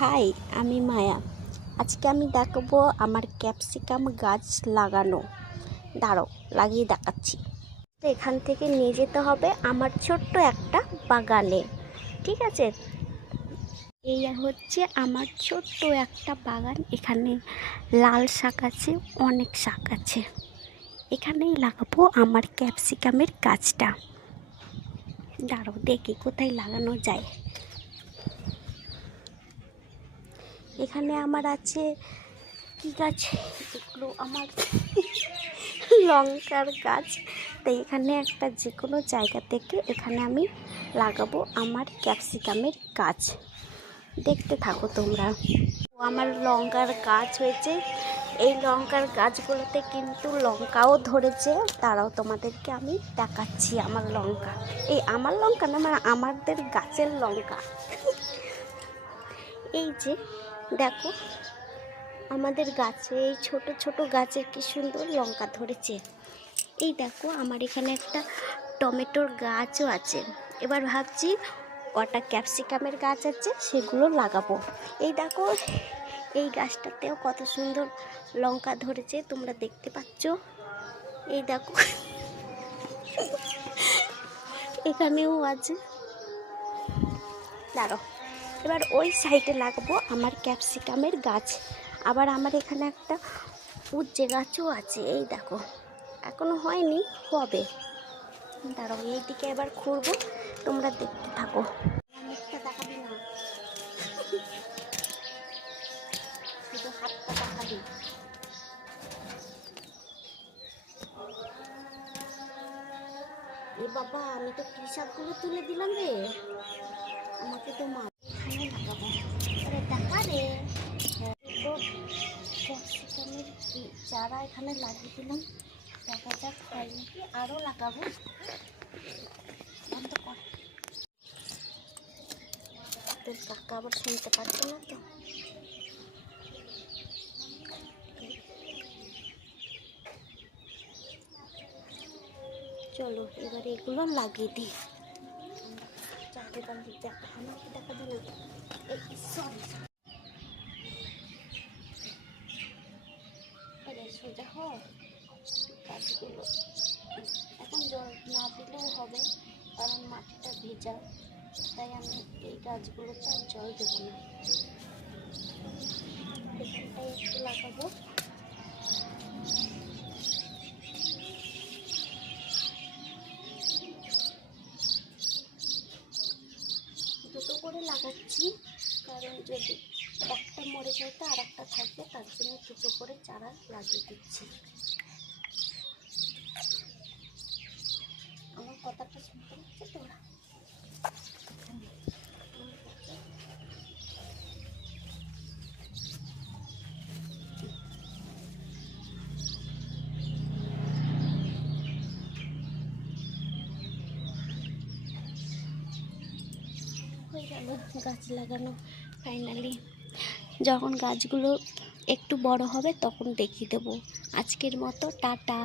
High, আমি মায়া। আজকে আমি দেখাবো আমার ক্যাপসিকাম গাছ লাগানো। দাঁড়াও, লাগিয়ে দেখাচ্ছি। তো এখান থেকে নিয়ে যেতে হবে আমার ছোট্ট একটা বাগানে। ঠিক আছে, এই হচ্ছে আমার ছোট্ট একটা বাগান। এখানে লাল শাক আছে, অনেক শাক আছে। এখানেই লাগাবো আমার ক্যাপসিকামের গাছটা। দাঁড়াও দেখি কোথায় লাগানো যায়। এখানে আমার আছে কি গাছ, এগুলো আমার লঙ্কার গাছ। তাই এখানে একটা যে কোনো জায়গা থেকে এখানে আমি লাগাবো আমার ক্যাপসিকামের গাছ। দেখতে থাকো তোমরা। আমার লঙ্কার গাছ হয়েছে। এই লঙ্কার গাছগুলোতে কিন্তু লঙ্কাও ধরেছে। তারাও তোমাদেরকে আমি দেখাচ্ছি আমার লঙ্কা। আমার লঙ্কা না, মানে আমাদের গাছের লঙ্কা। এই যে দেখো, আমাদের গাছে এই ছোট ছোট গাছের কি সুন্দর লঙ্কা ধরেছে। এই দেখো, আমার এখানে একটা টমেটোর গাছও আছে। এবার ভাবছি কটা ক্যাপসিকামের গাছ আছে সেগুলো লাগাবো। এই দেখো, এই গাছটাতেও কত সুন্দর লঙ্কা ধরেছে, তোমরা দেখতে পাচ্ছ। এই দেখো, এখানেও আছে। দাঁড়াও, এবার ওই সাইডে লাগাবো আমার ক্যাপসিকামের গাছ। আবার আমার এখানে একটা উচ্ছে গাছও আছে। এই দেখো, এখনো হয়নি, হবে। দাঁড়াও, এইদিকে এবার খুঁড়বো, তোমরা দেখতে থাকো। মুখটা দেখাবি না, শুধু হাতটা দেখাবি। এ বাবা, আমি তো কি শাকগুলো তুলে দিলাম রে, আমাকে তো মা। এখানে লাগাবো, আরে দেখা রে। তো ক্যাপসিকামের চারা এখানে লাগিয়ে দিলাম, দেখা যাক হয় নাকি। আরও লাগাবো। বন্ধ কর, তোর কাকা আবার শুনতে পাচ্ছে না তো। চলো এবার এগুলো লাগিয়ে দিই। চারটে বান্ধব দেখা, আমাকে দেখা দিল। সরি, আরে সোজা হয় গাছগুলো। এখন জল না দিলেও হবে, কারণ মাটিটা ভেজা। তাই আমি এই গাছগুলোতে আর জল দেবো না। এখানটায় একটু লাগাবো। দুটো করে লাগাচ্ছি, কারণ যদি একটা মরে যায় তো আর একটা থাকবে, তার জন্য দুটো করে চারা লাগিয়ে দিচ্ছি। আমার কথাটা শুনতে পাচ্ছি তোমরা? হয়ে গেল গাছ লাগানো ফাইনালি। যখন গাছগুলো একটু বড় হবে তখন দেখিয়ে দেবো। আজকের মতো টাটা।